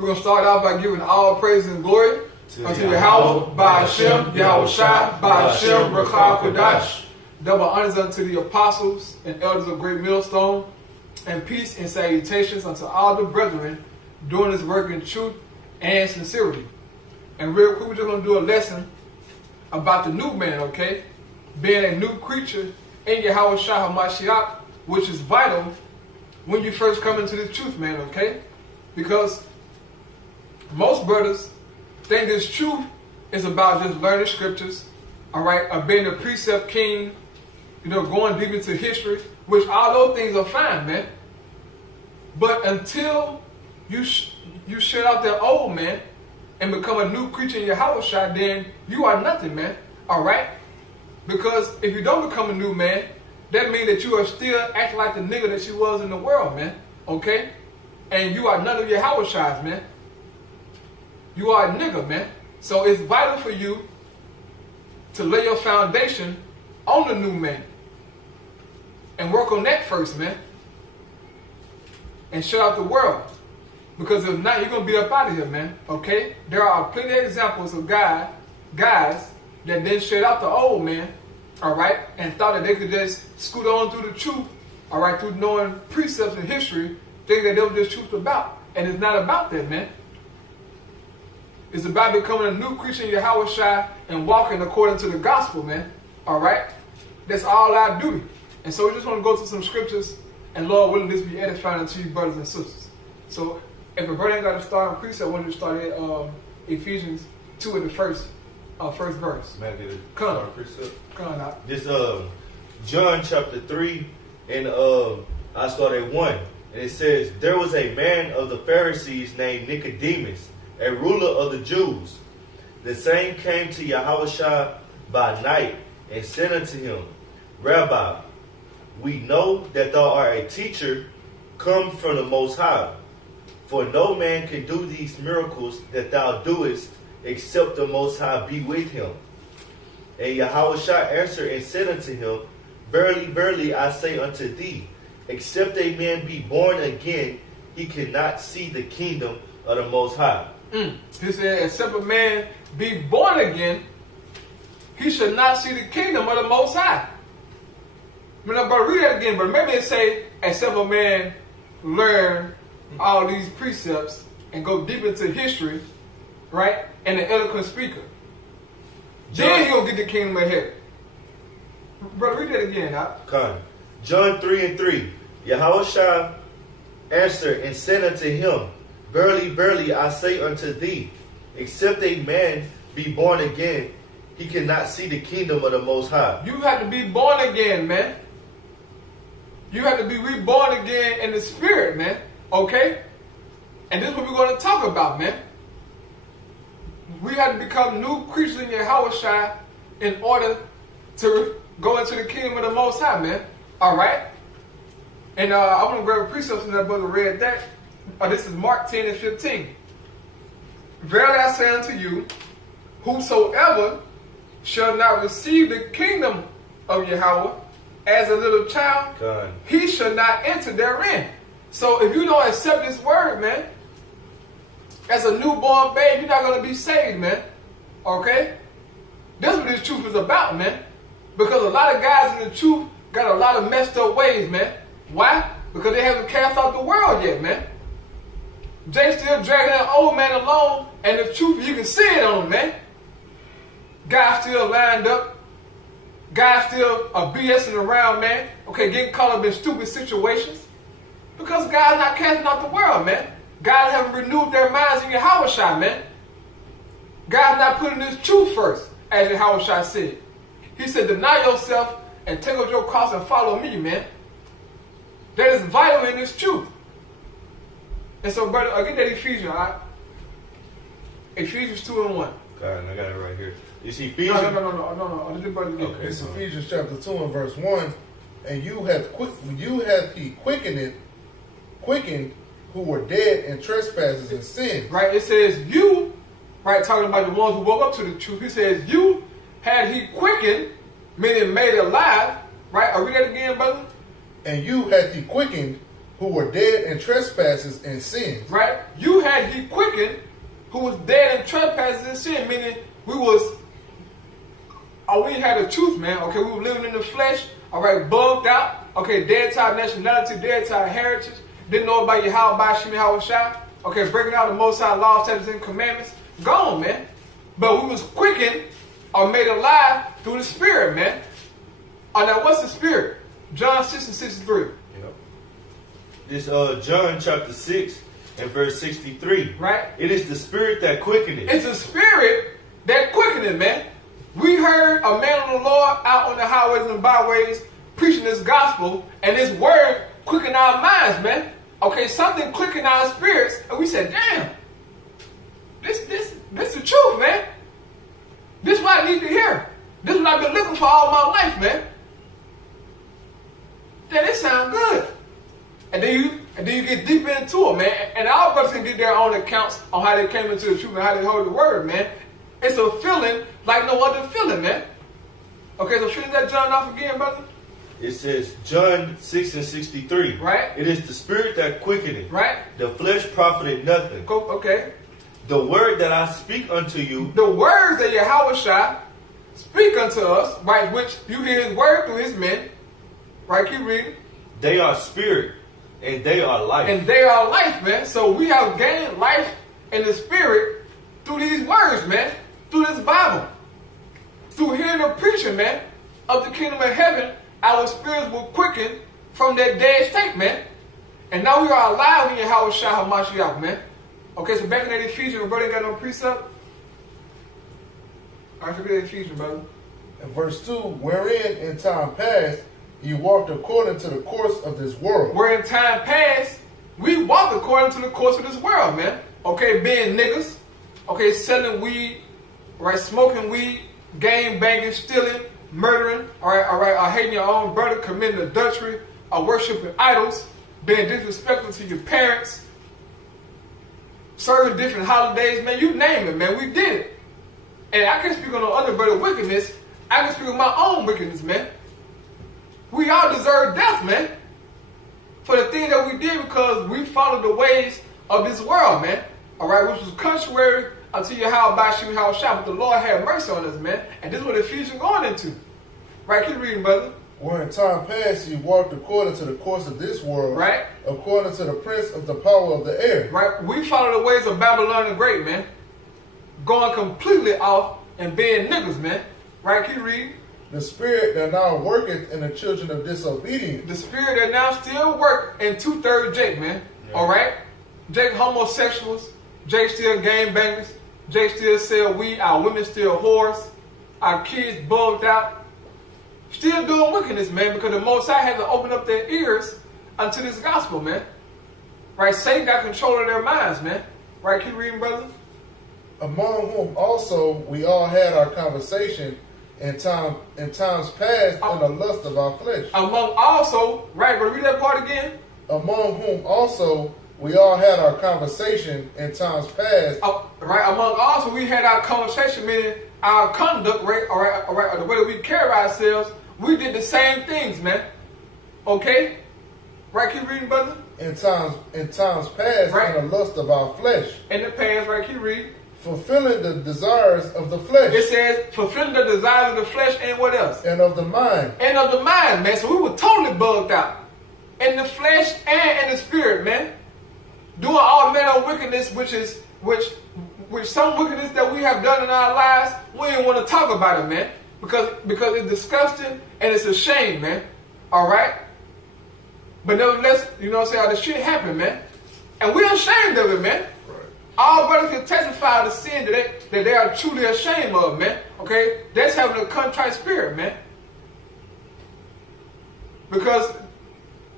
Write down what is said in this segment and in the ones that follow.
We're going to start off by giving all praise and glory unto Yahweh, by Hashem, Yahweh Shai, by Hashem, Rechah Kodash. Double honors unto the apostles and elders of Great Millstone, and peace and salutations unto all the brethren doing this work in truth and sincerity. And real quick, we're just going to do a lesson about the new man, okay? Being a new creature in Yahweh Shai HaMashiach, which is vital when you first come into the truth, man, okay? Because most brothers think this truth is about just learning scriptures, all right, or being a precept king, you know, going deep into history, which all those things are fine, man. But until you shut out that old man and become a new creature in Yahweh Shai, then you are nothing, man, all right? Because if you don't become a new man, that means that you are still acting like the nigga that you was in the world, man, okay? And you are none of Yahweh Shai's, man. You are a nigga, man. So it's vital for you to lay your foundation on the new man and work on that first, man. And shut out the world. Because if not, you're going to be up out of here, man. Okay? There are plenty of examples of guys that then shut out the old man, all right, and thought that they could just scoot on through the truth, all right, through knowing precepts and history, thinking that they were just truth about. And it's not about that, man. It's about becoming a new creature in Yahweh Shai and walking according to the gospel, man. All right? That's all our duty. And so we just want to go to some scriptures, and Lord willing, this be edifying to you, brothers and sisters. So if a brother ain't got to start on precept, I want you to start at Ephesians 2 at the first verse. Man, did it come start precept? Come on out. This John chapter 3, and I start at 1. And it says, there was a man of the Pharisees named Nicodemus, a ruler of the Jews. The same came to Yahweh Shai by night and said unto him, Rabbi, we know that thou art a teacher come from the Most High. For no man can do these miracles that thou doest, except the Most High be with him. And Yahweh Shai answered and said unto him, Verily, verily, I say unto thee, except a man be born again, he cannot see the kingdom of the Most High. He said, except a man be born again, he should not see the kingdom of the Most High. I'm going to read that again, but maybe it say, except a man learn all these precepts and go deep into history, right? And an eloquent speaker. Then he'll get the kingdom of heaven. Brother, read that again, huh? Come. John 3 and 3. Yahweh Shai answered and said unto him, Verily, verily, I say unto thee, except a man be born again, he cannot see the kingdom of the Most High. You have to be born again, man. You have to be reborn again in the spirit, man. Okay? And this is what we're going to talk about, man. We have to become new creatures in Yahweh Shai in order to go into the kingdom of the Most High, man. All right? And I want to grab a precept from that brother read that. This is Mark 10 and 15. Verily I say unto you, whosoever shall not receive the kingdom of Yahweh as a little child, God, he shall not enter therein. So if you don't accept this word, man, as a newborn babe, you're not going to be saved, man. Okay? That's what this truth is about, man. Because a lot of guys in the truth got a lot of messed up ways, man. Why? Because they haven't cast out the world yet, man. They still dragging that old man along, and the truth, you can see it on him, man. Guys still lined up. Guys still are BSing around, man. Okay, getting caught up in stupid situations. Because God's not casting out the world, man. God haven't renewed their minds in Yahweh Shai, man. God's not putting His truth first, as Yahweh Shai said. He said, deny yourself and take up your cross and follow me, man. That is vital in this truth. And so, brother, I get that Ephesians, all right? Ephesians 2 and 1. God, I got it right here. You see Ephesians? No. Okay, it's Ephesians chapter 2 and verse 1. And you hath he quickened who were dead in trespasses and sins. Right, it says you, right, talking about the ones who woke up to the truth. He says you had he quickened, meaning made alive, right? I'll read that again, brother. And you hath he quickened who were dead in trespasses and sins. Right? You had he quickened who was dead in trespasses and sin, meaning we had the truth, man. Okay, we were living in the flesh, all right, bugged out, okay, dead to our nationality, dead to our heritage, didn't know about Yahweh, Bashim, Yahweh Shai, okay, breaking out the Most High laws, statutes, and commandments, gone, man. But we was quickened or made alive through the Spirit, man. Now what's the Spirit? John 6 and 63. Yep. This John chapter 6 and verse 63. Right? It is the Spirit that quickeneth. It's the Spirit that quickeneth, man. We heard a man of the Lord out on the highways and byways preaching this gospel, and his word quickened our minds, man. Okay, something quickened our spirits, and we said, damn, this the truth, man. This is what I need to hear. This is what I've been looking for all my life, man. Damn, this sounds good. And then you get deep into it, man. And our brothers can get their own accounts on how they came into the truth and how they hold the word, man. It's a feeling like no other feeling, man. Okay, so finish that John off again, brother. It says John 6 and 63. Right. It is the Spirit that quickeneth. Right. The flesh profited nothing. Okay. The word that I speak unto you. The words that Yahweh Shai speak unto us, right, which you hear his word through his men. Right, keep reading. They are spirit and they are life. And they are life, man. So we have gained life in the Spirit through these words, man. Through this Bible. Through hearing the preaching, man, of the kingdom of heaven, our spirits will quicken from that dead state, man. And now we are alive in Yahweh Shai HaMashiach, man. Okay, so back in that Ephesians, brother ain't got no precept. All right, forget that Ephesians, brother. In verse 2, wherein in time past you walked according to the course of this world. Where in time past, we walked according to the course of this world, man. Okay, being niggas. Okay, selling weed. Right, smoking weed. Gang banging, stealing, murdering. All right, hating your own brother, committing adultery, worshiping idols, being disrespectful to your parents, serving different holidays, man. You name it, man. We did it. And I can't speak on no other brother wickedness. I can speak on my own wickedness, man. We all deserve death, man, for the thing that we did because we followed the ways of this world, man. All right, which was contrary unto Yahweh Bashim Yahweh Shai, but the Lord had mercy on us, man. And this is what Ephesians going into. Right, keep reading, brother. Where in time past you walked according to the course of this world, right? According to the prince of the power of the air. Right, we follow the ways of Babylon the Great, man. Going completely off and being niggas, man. Right, keep reading. The spirit that now worketh in the children of disobedience. The spirit that now still work in 2/3 Jake, man. Yeah. All right? Jake homosexuals. Jake still gang bangers. Jake still sell weed. Our women still whores. Our kids bugged out. Still doing wickedness, man, because the Most High had to open up their ears unto this gospel, man. Right? Satan got control of their minds, man. Right? Keep reading, brother. Among whom also we all had our conversation in times past in the lust of our flesh. Among also, right, but read that part again. Among whom also we all had our conversation in times past. Right, among also we had our conversation, meaning our conduct, right, all right, the way that we carry ourselves, we did the same things, man. Okay? Right, keep reading, brother. In times past, right, in the lust of our flesh. In the past, right, keep reading. Fulfilling the desires of the flesh. It says, fulfilling the desires of the flesh and what else? And of the mind. And of the mind, man. So we were totally bugged out. In the flesh and in the spirit, man. Doing all manner of wickedness, which some wickedness that we have done in our lives, we didn't want to talk about it, man. Because it's disgusting and it's a shame, man. Alright? But nevertheless, you know what I'm saying, the shit happened, man. And we're ashamed of it, man. All brothers can testify to sin that they are truly ashamed of, man. Okay? That's having a contrite spirit, man. Because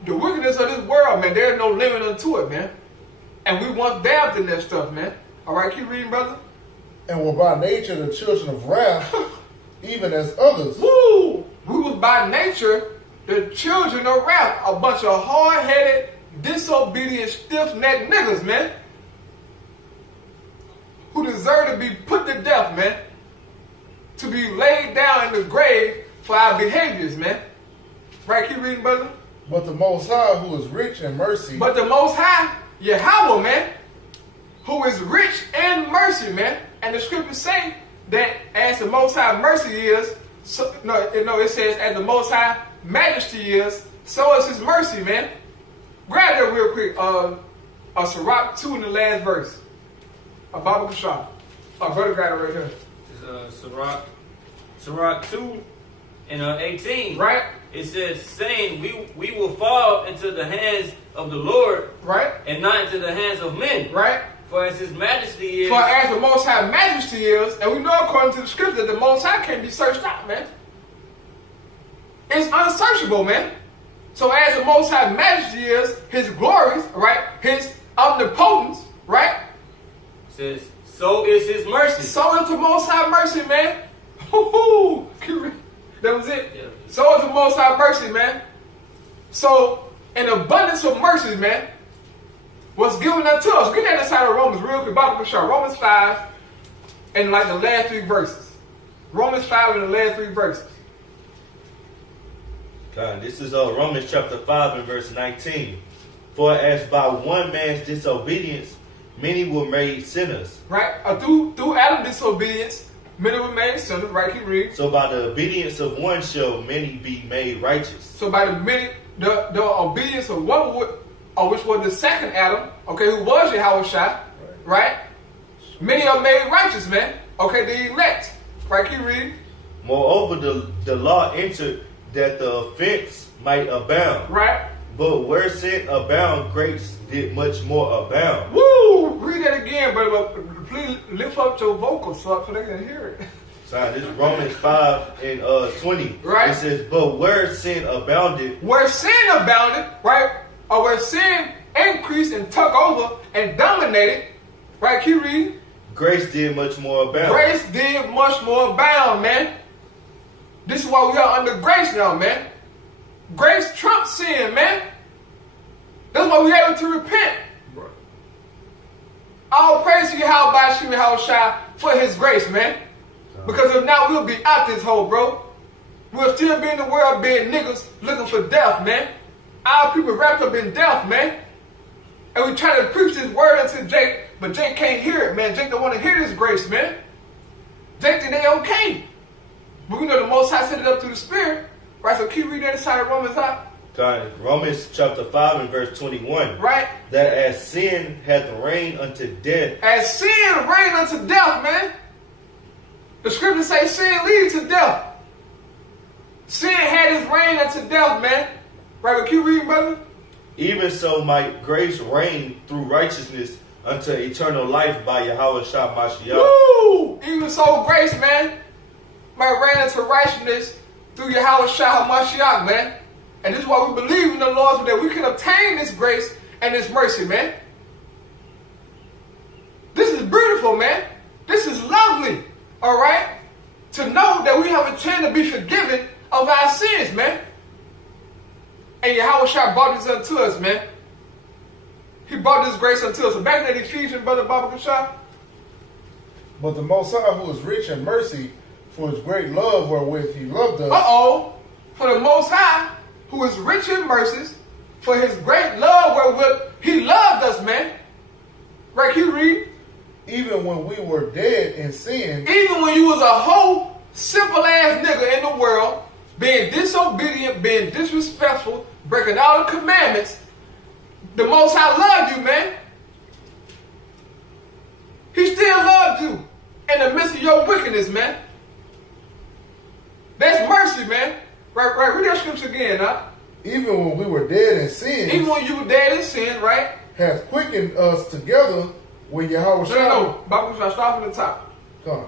the wickedness of this world, man, there's no limit unto it, man. And we once dabbed in that stuff, man. All right, keep reading, brother. And were by nature the children of wrath, even as others. Woo! We was by nature the children of wrath. A bunch of hard-headed, disobedient, stiff-necked niggas, man. Who deserve to be put to death, man. To be laid down in the grave for our behaviors, man. Right, keep reading, brother. But the Most High, who is rich in mercy. But the Most High, Yahweh, man, who is rich in mercy, man. And the scriptures say that as the Most High mercy is, so, it says as the Most High majesty is, so is his mercy, man. Grab that real quick. Sirach 2 in the last verse. Baba Kashaf. Oh, brother got it right here. It's Sirach 2 and 18. Right. It says, saying, we will fall into the hands of the Lord, right, and not into the hands of men. Right. For as his majesty is. For as the Most High majesty is, and we know according to the scripture that the Most High can't be searched out, man. It's unsearchable, man. So as the Most High majesty is, his glories, right, his omnipotence, right? It says, so is his mercy. So is the Most High mercy, man. That was it. Yeah. So is the Most High mercy, man. So an abundance of mercy, man, was given unto us. Get that inside of Romans real quick. Romans 5 and like the last 3 verses. Romans 5 and the last 3 verses. God, this is Romans chapter 5 and verse 19. For as by one man's disobedience, many were made sinners. Right. Through Adam's disobedience, many were made sinners. Right. Keep reading. So by the obedience of one shall many be made righteous. So by the obedience of one, which was the second Adam, okay, who was Yahushua, right? Many are made righteous, man. Okay, the elect. Right. Keep reading. Moreover, the law entered that the offense might abound. Right. But where sin abound, grace did much more abound. Woo! Read that again, but please lift up your vocals so they can hear it. Sorry, this is Romans 5 and 20. Right. It says, but where sin abounded. Where sin abounded, right? Or where sin increased and took over and dominated, right? Keep reading. Grace did much more abound. Grace did much more abound, man. This is why we are under grace now, man. Grace trumps sin, man. That's why we're able to repent. Right. All praise to Yahushua for his grace, man. Because if not, we'll be out this hole, bro. We'll still be in the world being niggas looking for death, man. Our people wrapped up in death, man. And we try to preach this word unto Jake, but Jake can't hear it, man. Jake don't want to hear this grace, man. Jake think they okay. But we know the Most High set it up through the Spirit. Right, so keep reading that inside of Romans out. Romans chapter 5 and verse 21. Right. That as sin hath reigned unto death. As sin reigned unto death, man. The scriptures say sin leads to death. Sin had its reign unto death, man. Right, but keep reading, brother. Even so might grace reign through righteousness unto eternal life by Yahushua Mashiach. Woo! Even so grace, man, might reign unto righteousness through Yahushua Mashiach, man. And this is why we believe in the Lord, so that we can obtain this grace and this mercy, man. This is beautiful, man. This is lovely, all right? To know that we have a chance to be forgiven of our sins, man. And Yahushua brought this unto us, man. He brought this grace unto us. So back in that Ephesians, brother Baba Kashaf. But the Most High, who is rich in mercy, for his great love wherewith he loved us. For the Most High, who is rich in mercies, for his great love wherewith he loved us, man. Right, you read. Even when we were dead in sin. Even when you was a whole simple ass nigga in the world, being disobedient, being disrespectful, breaking all the commandments, the Most High loved you, man. He still loved you in the midst of your wickedness, man. That's mercy, man. Right. Read that scripture again, huh? Even when we were dead in sin. Even when you were dead in sin, right? Hath quickened us together with Yahushua. No. Bible shall start from the top. Come.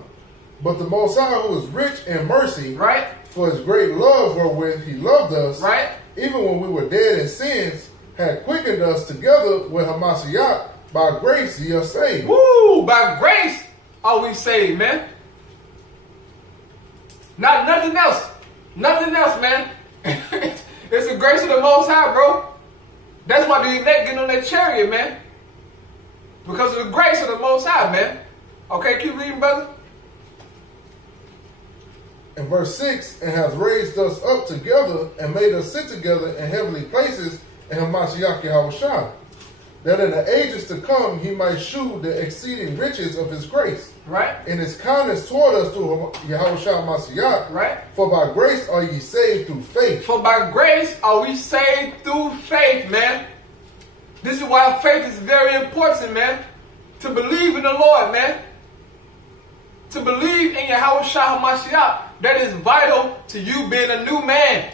But the Most High, who is rich in mercy, right? For his great love wherewith he loved us, right? Even when we were dead in sins, had quickened us together with Hamashiach. By grace ye are saved. Woo! By grace are we saved, man. Not nothing else. Nothing else, man. It's the grace of the Most High, bro. That's why the elect get on that chariot, man. Because of the grace of the Most High, man. Okay, keep reading, brother. In verse 6, and has raised us up together and made us sit together in heavenly places in Hamashiach Yahushua, that in the ages to come he might shew the exceeding riches of his grace. Right. And his kindness toward us through Yahushua Mashiach. Right. For by grace are ye saved through faith. For by grace are we saved through faith, man. This is why faith is very important, man. To believe in the Lord, man. To believe in Yahushua Mashiach. That is vital to you being a new man.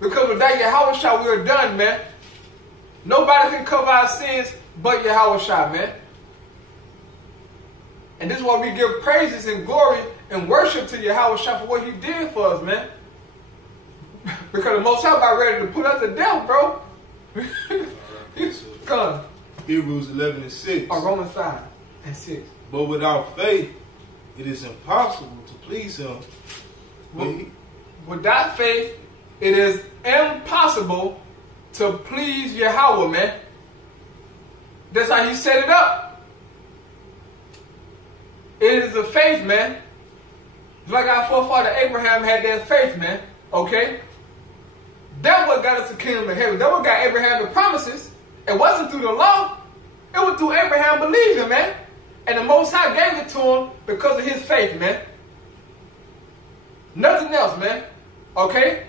Because without Yahushua, we are done, man. Nobody can cover our sins but Yahushua, man. And this is why we give praises and glory and worship to Yahushua for what he did for us, man. Because the Most High about ready to put us to death, bro. Come. Hebrews 11 and 6. Or Romans 5 and 6. But without faith, it is impossible to please him. Without faith, it is impossible to please Yahweh, man. That's how he set it up. It is a faith, man. Like our forefather Abraham had that faith, man. Okay? That what got us the kingdom of heaven. That what got Abraham the promises. It wasn't through the law. It was through Abraham believing, man. And the Most High gave it to him because of his faith, man. Nothing else, man. Okay?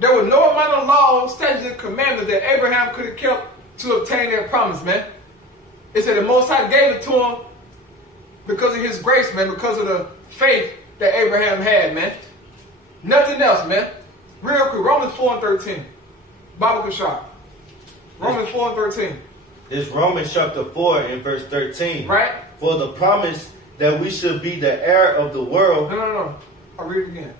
There was no amount of laws, statutes, and commandments that Abraham could have kept to obtain that promise, man. It said the Most High gave it to him because of his grace, man. Because of the faith that Abraham had, man. Nothing else, man. Real quick, Romans 4 and 13. Bible Kashak. Romans 4 and 13. It's Romans chapter 4 and verse 13. Right? For the promise that we should be the heir of the world. No. I'll read it again.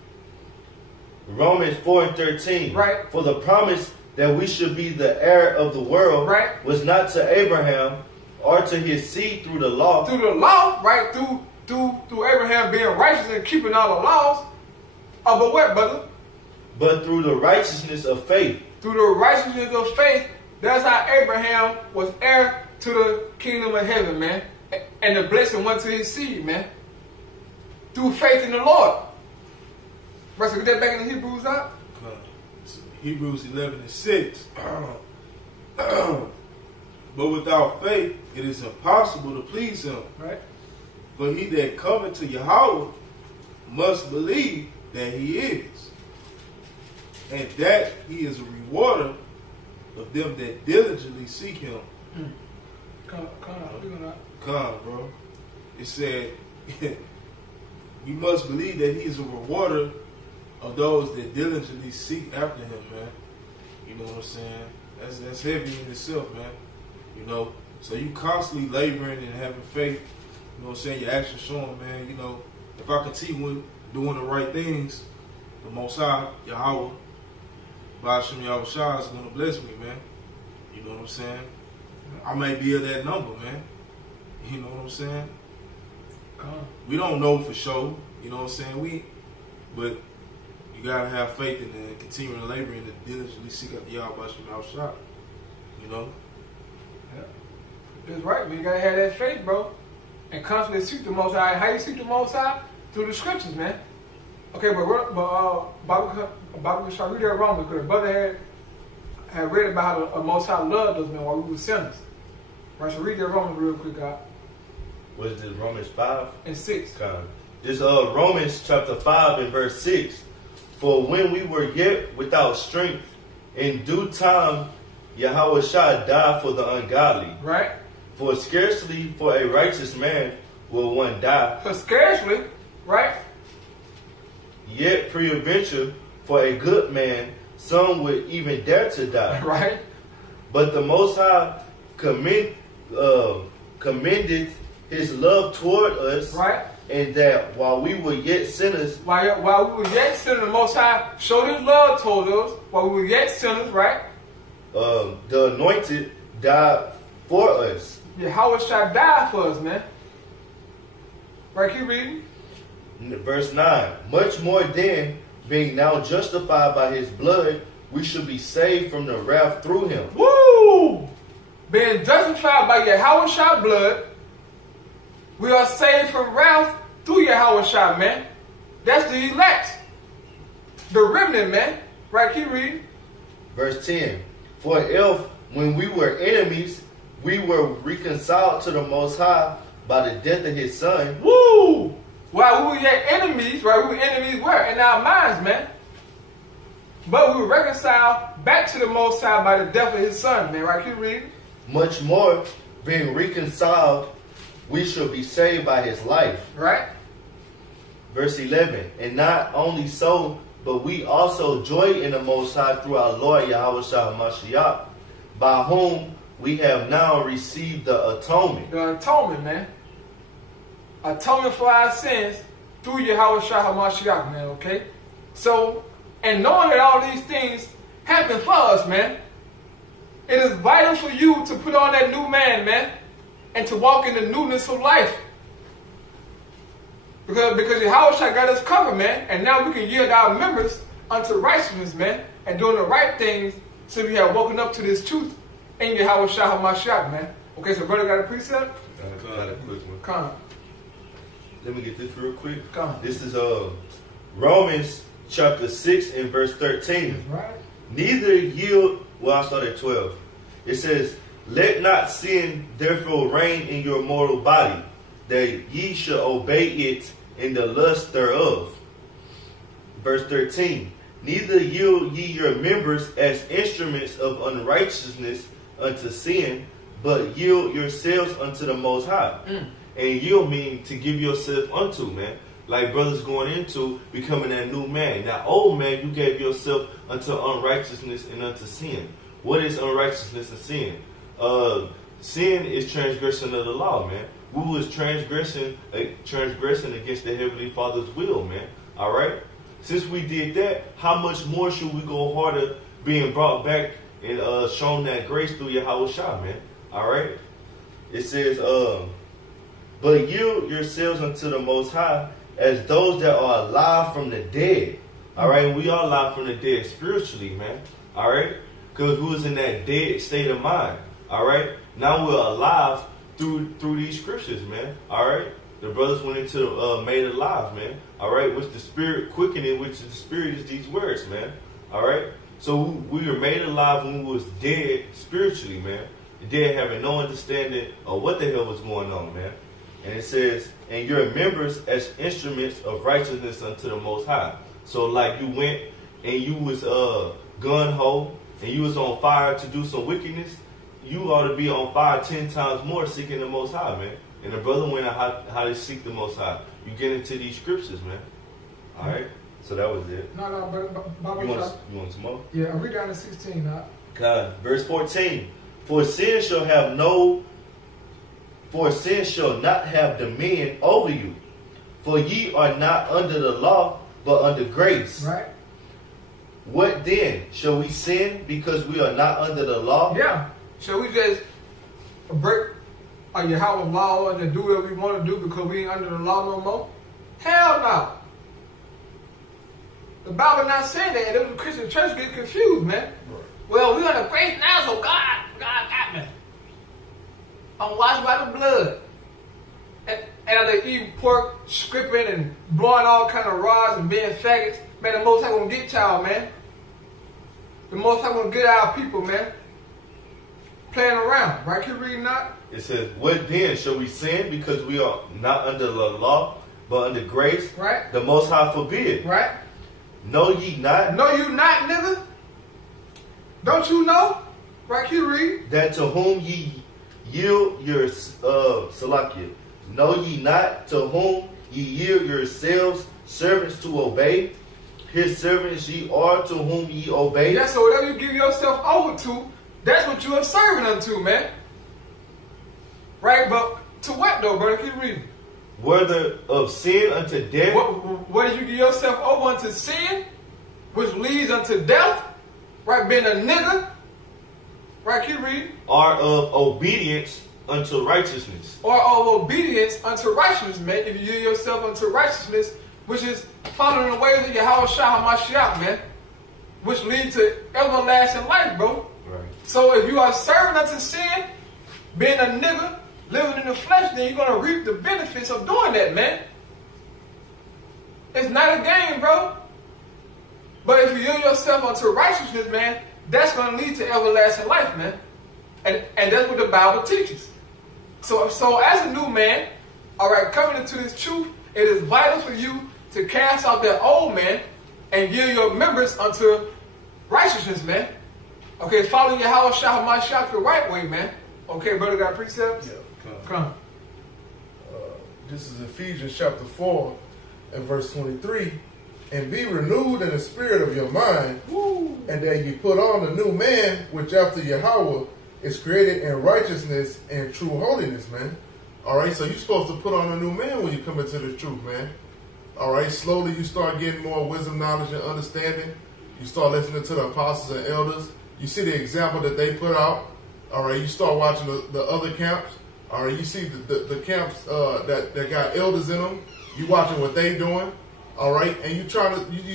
Romans 4 and 13. Right. For the promise that we should be the heir of the world, right, was not to Abraham or to his seed through the law. Through the law, right? Through Abraham being righteous and keeping all the laws. Oh, but what, brother? But through the righteousness of faith. Through the righteousness of faith. That's how Abraham was heir to the kingdom of heaven, man. And the blessing went to his seed, man. Through faith in the Lord. Right, so get that back in the Hebrews out. Hebrews 11 and 6. But without faith, it is impossible to please him. Right. For he that cometh to Yahweh must believe that he is, and that he is a rewarder of them that diligently seek him. Come, bro. It said, you must believe that he is a rewarder of those that diligently seek after him, man. You know what I'm saying? That's heavy in itself, man. You know, so you constantly laboring and having faith. You know what I'm saying? Your actions showing, man. You know, if I continue doing the right things, the Most High, Yahweh, Ba'ashem Yahushua is going to bless me, man. You know what I'm saying? I may be of that number, man. You know what I'm saying? We don't know for sure. You know what I'm saying? But you gotta have faith in and continue to labor and to diligently seek out the Yahweh Ba'ashem Yahushua. You know? Yeah. That's right, man. You gotta have that faith, bro. And constantly seek the Most High. How you seek the Most High? Through the scriptures, man. Okay, but Bible shall read that wrong because the brother had read about how the Most High loved us, man, while we were sinners. Right, so read that Romans real quick, God. What is this, Romans 5? And 6. This Romans chapter 5 and verse 6. For when we were yet without strength, in due time Yahushua died for the ungodly. Right. For scarcely for a righteous man will one die. For scarcely, right? Yet peradventure for a good man some would even dare to die. Right. But the Most High commended his love toward us. Right. And that while we were yet sinners, while we were yet sinners, the Most High showed his love toward us while we were yet sinners, right? The Anointed died for us. Yahushua died for us, man. Right, keep reading. Verse 9. Much more then, being now justified by his blood, we should be saved from the wrath through him. Woo! Being justified by Yahushua's blood, we are saved from wrath through Yahweh Shai, man. That's the elect. The remnant, man. Right, keep reading. Verse 10. For if, when we were enemies, we were reconciled to the Most High by the death of his Son. Woo! While we were yet enemies, right? We were enemies where? In our minds, man. But we were reconciled back to the Most High by the death of his Son, man. Right, keep reading. Much more, being reconciled, we shall be saved by his life. Right? Verse 11. And not only so, but we also joy in the Most High through our Lord Yahweh Shai HaMashiach, by whom we have now received the atonement. The atonement, man. Atonement for our sins through Yahweh Shai HaMashiach, man, okay? So, and knowing that all these things happen for us, man, it is vital for you to put on that new man, man, and to walk in the newness of life. Because Yahweh Shai got us covered, man, and now we can yield our members unto righteousness, man, and doing the right things so we have woken up to this truth in Yahweh Shai HaMashiach, man. Okay, so brother got a precept? Got a quick one. Come. Let me get this real quick. Come. This is Romans chapter 6 and verse 13. Right. Neither yield, well, I'll start at 12. It says, let not sin therefore reign in your mortal body, that ye shall obey it in the lust thereof. Verse 13. Neither yield ye your members as instruments of unrighteousness unto sin, but yield yourselves unto the Most High. And yield mean to give yourself unto, man. Like brothers going into becoming that new man. That old man, you gave yourself unto unrighteousness and unto sin. What is unrighteousness and sin? Sin is transgression of the law, man. We was transgressing against the Heavenly Father's will, man. All right? Since we did that, how much more should we go harder being brought back and shown that grace through Yahweh Shai, man? All right? It says, but yield yourselves unto the Most High as those that are alive from the dead. All right? We are alive from the dead spiritually, man. All right? Because we was in that dead state of mind. All right? Now we're alive through these scriptures, man. All right? The brothers went into made alive, man. All right? Which the Spirit quickening, which the Spirit is these words, man. All right? So we were made alive when we was dead spiritually, man. Dead having no understanding of what the hell was going on, man. And it says, and your members as instruments of righteousness unto the Most High. So like you went and you was gun-ho and you was on fire to do some wickedness, you ought to be on fire 10 times more seeking the Most High, man. And the brother went on how to seek the Most High. You get into these scriptures, man. All right? So that was it. No, but You want some more? yeah, read down to 16 now. God. Verse 14. For sin shall not have dominion over you. For ye are not under the law, but under grace. Right? What then? Shall we sin because we are not under the law? Yeah. Shall we just break Yahweh law and do what we want to do because we ain't under the law no more? Hell no. The Bible not saying that. And the Christian church get confused, man. Right. Well, we're under grace now, so God got me. I'm washed by the blood. And they eat pork, stripping and blowing all kind of rods and being faggots. Man, the Most High gonna get y'all, man. The Most High gonna get our people, man. Playing around. Right? Keep reading that. It says, what then? Shall we sin because we are not under the law, but under grace? Right. The Most High forbid. Right. Know ye not? Know you not, nigga? Don't you know? Right, you read. That to whom ye yield your salakia. Know ye not to whom ye yield yourselves servants to obey? His servants ye are to whom ye obey. Yeah, so whatever you give yourself over to, that's what you are serving unto, man. Right, but to what though, brother? Keep reading. Whether of sin unto death. What did you give yourself over unto sin, which leads unto death? Right, being a nigga. Right, keep reading. Or of obedience unto righteousness. Or of obedience unto righteousness, man. If you give yourself unto righteousness, which is following the ways of Yahweh Shai HaMashiach, man. Which lead to everlasting life, bro. Right. So if you are serving unto sin, being a nigga, living in the flesh, then you're going to reap the benefits of doing that, man. It's not a game, bro. But if you yield yourself unto righteousness, man, that's going to lead to everlasting life, man. And that's what the Bible teaches. So as a new man, all right, coming into this truth, it is vital for you to cast out that old man and yield your members unto righteousness, man. Okay, follow Yahweh Shah Mashiach the right way, man. Okay, brother, got precepts? Yeah, Come. This is Ephesians chapter 4 and verse 23. And be renewed in the spirit of your mind, and that you put on the new man, which after Yahweh is created in righteousness and true holiness, man. All right, so you're supposed to put on a new man when you come into the truth, man. All right, slowly you start getting more wisdom, knowledge, and understanding. You start listening to the apostles and elders. You see the example that they put out. All right, you start watching the other camps. All right, you see the camps that got elders in them. You watching what they doing. All right, and you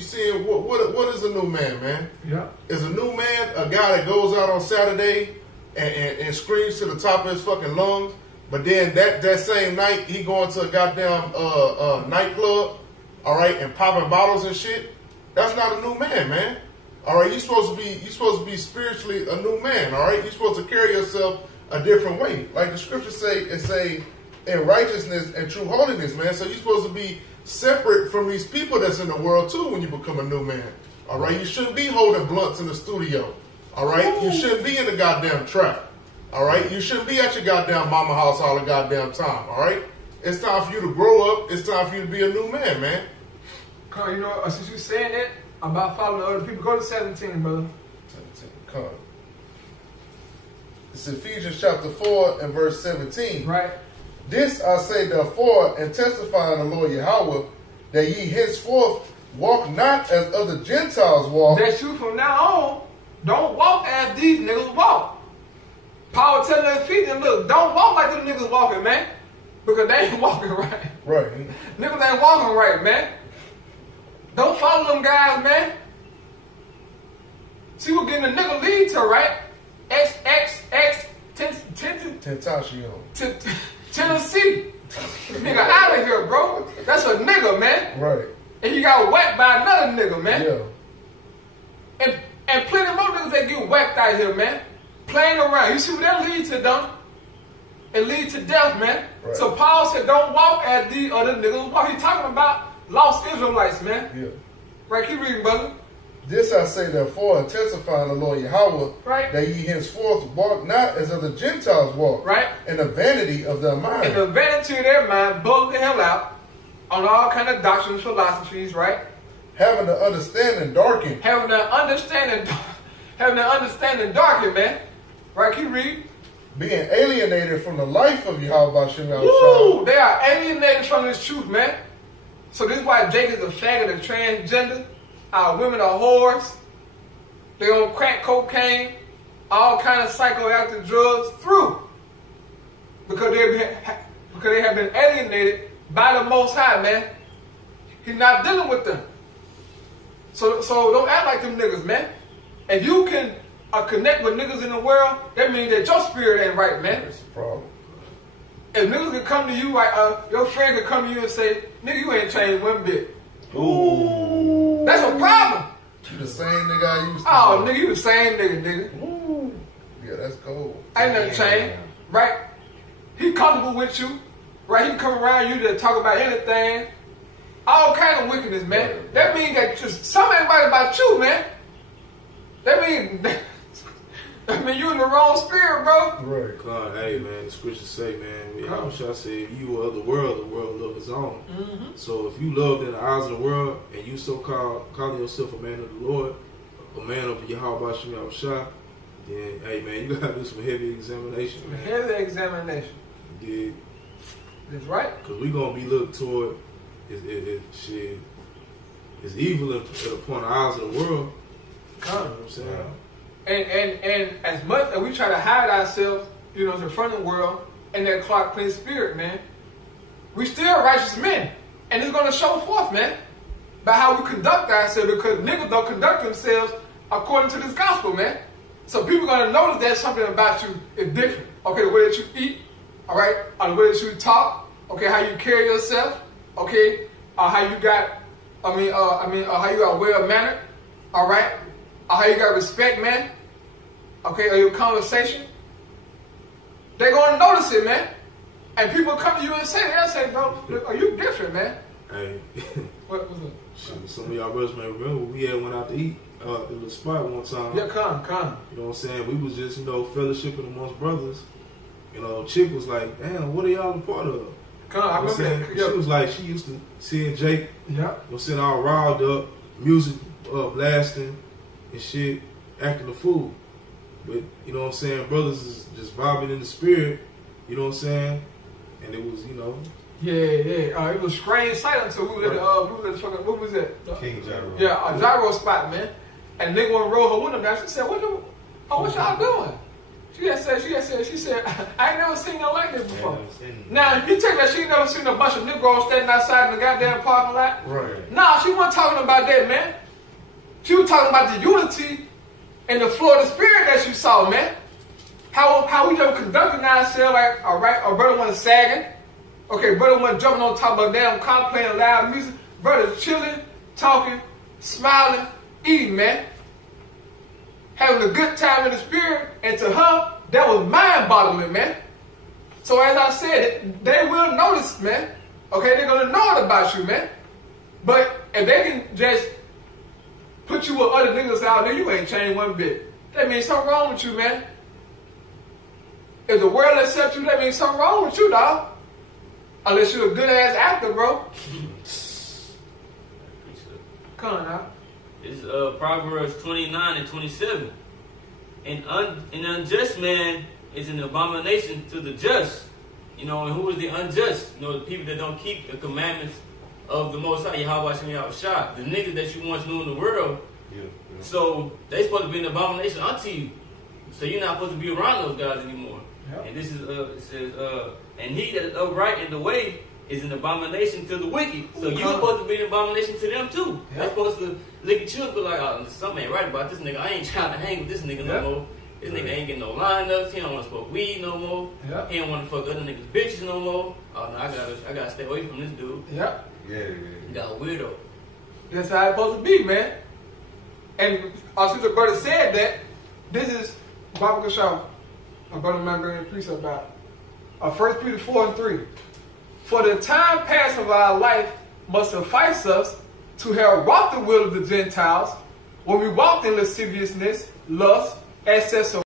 seeing what is a new man? Yeah. Is a new man a guy that goes out on Saturday and screams to the top of his fucking lungs, but then that same night he going to a goddamn nightclub, all right, and popping bottles and shit? That's not a new man, man. All right, you're supposed to be spiritually a new man. All right, you're supposed to carry yourself a different way, like the scriptures say in righteousness and true holiness, man. So you're supposed to be separate from these people that's in the world too when you become a new man. All right, you shouldn't be holding blunts in the studio. All right, you shouldn't be in the goddamn trap. All right, you shouldn't be at your goddamn mama house all the goddamn time. All right, it's time for you to grow up. It's time for you to be a new man, man. Come on, you know, since you saying that about following other people, go to 17, brother. 17, come on. It's Ephesians chapter 4 and verse 17. Right. This I say therefore, and testify in the Lord Yahweh, that ye henceforth walk not as other Gentiles walk. That you from now on, don't walk as these niggas walk. Paul telling the Ephesians, look, don't walk like them niggas walking, man. Because they ain't walking right. Right. Niggas ain't walking right, man. Don't follow them guys, man. See what getting the nigga lead to, right? Tentacion. Tennessee. Nigga out of here, bro. That's a nigga, man. Right. And you got whacked by another nigga, man. Yeah. And plenty more niggas that get whacked out here, man. Playing around. You see what that leads to, don't? It leads to death, man. Right. So Paul said, don't walk as these other niggas walk. He talking about lost Israelites, man. Yeah. Right, keep reading, brother. This I say therefore, and testify in the Lord Yahweh, Right. that ye henceforth walk not as other Gentiles walk, Right. in the vanity of their mind. In the vanity of their mind, bug the hell out on all kind of doctrines, philosophies, right? Having the understanding darkened. Having the understanding darkened, man. Right, keep reading. Being alienated from the life of Yahweh Shem Woo! Yahushua. They are alienated from this truth, man. So this is why Jake is a faggot, a transgender. Our women are whores. They on crack cocaine, all kind of psychoactive drugs through. Because they have been alienated by the Most High, man. He's not dealing with them. So don't act like them niggas, man. If you can connect with niggas in the world, that means that your spirit ain't right, man. That's the problem. If niggas can come to you, your friend can come to you and say, nigga, you ain't changed one bit. Ooh. That's a problem. You the same nigga I used to Oh, be. nigga, you the same nigga. Ooh. Yeah, that's cold. Ain't nothing changed, right? He comfortable with you, right? He can come around you to talk about anything. All kind of wickedness, man. Right. That means that just something ain't right about you, man. That mean you in the wrong spirit, bro. Right. God, hey man, the scriptures say, man, Yahushua said, if you were of the world love his own. Mm-hmm. So if you loved in the eyes of the world, and you calling yourself a man of the Lord, a man of Yahweh Shem Yahushua, then hey man, you gotta do some heavy examination, man. Heavy examination. You dig? That's right. Because we gonna be looked toward shit. It's evil upon the eyes of the world. You know what I'm saying? And as much as we try to hide ourselves, you know, in front of the world and that Clark Clint spirit, man, we still righteous men. And it's going to show forth, man, by how we conduct ourselves, because niggas don't conduct themselves according to this gospel, man. So people are going to notice that something about you is different. Okay, the way that you eat, all right, or the way that you talk, okay, how you carry yourself, okay, how you got how you got well-mannered, all right? How you got respect, man. Okay, or your conversation. They're going to notice it, man. And people come to you and they'll say, bro, are you different, man? Hey. What was it? Some of y'all brothers may remember we had went out to eat at the spot one time. Yeah, come. You know what I'm saying? We was just, fellowshipping amongst brothers. Chick was like, damn, what are y'all a part of? Come, I remember that. She was like, she used to seeing Jake, yeah, all riled up, music blasting and shit, acting a fool. But, you know what I'm saying, brothers is just vibing in the spirit, you know what I'm saying? And it was, Yeah. It was strange sight until we was at what was that? King Gyro. Yeah, a gyro spot, man. And nigga wanna roll her window down. She said, what y'all doing? She said, I ain't never seen no like this before. Now, you take that, she ain't never seen a bunch of Negroes standing outside in the goddamn parking lot. Right. Nah, she wasn't talking about that, man. She was talking about the unity and the flow of the spirit that you saw, man. How we just conducting ourselves like, all right, our brother wasn't sagging. Okay, brother wasn't jumping on top of a damn car playing loud music. Brother chilling, talking, smiling, eating, man. Having a good time in the spirit, and to her, that was mind-boggling, man. So as I said, they will notice, man. Okay, they're gonna know it about you, man. But if they can just put you with other niggas out there, you ain't changed one bit. That means something wrong with you, man. If the world accepts you, that means something wrong with you, dog. Unless you're a good-ass actor, bro. Come on now. This is Proverbs 29 and 27. An unjust man is an abomination to the just. And who is the unjust? The people that don't keep the commandments of the Most High, Yahweh Shem Yahushua. The niggas that you once knew in the world. Yeah. So they supposed to be an abomination unto you. So you're not supposed to be around those guys anymore. Yep. And this is it says, and he that is upright in the way is an abomination to the wicked. So you're supposed to be an abomination to them too. Yep. They're supposed to look at you and be like, oh, something ain't right about this nigga. I ain't trying to hang with this nigga no more. This nigga ain't getting no lineups. He don't want to smoke weed no more. Yep. He don't want to fuck other niggas' bitches no more. Oh no, I gotta stay away from this dude. Yep. Yeah. You got a weirdo. That's how it's supposed to be, man. And our sister brother said that this is Bible Kashaw. My brother man bringing a precept about 1 Peter 4 and 3. For the time past of our life must suffice us to have wrought the will of the Gentiles, when we walked in lasciviousness, lust, excess of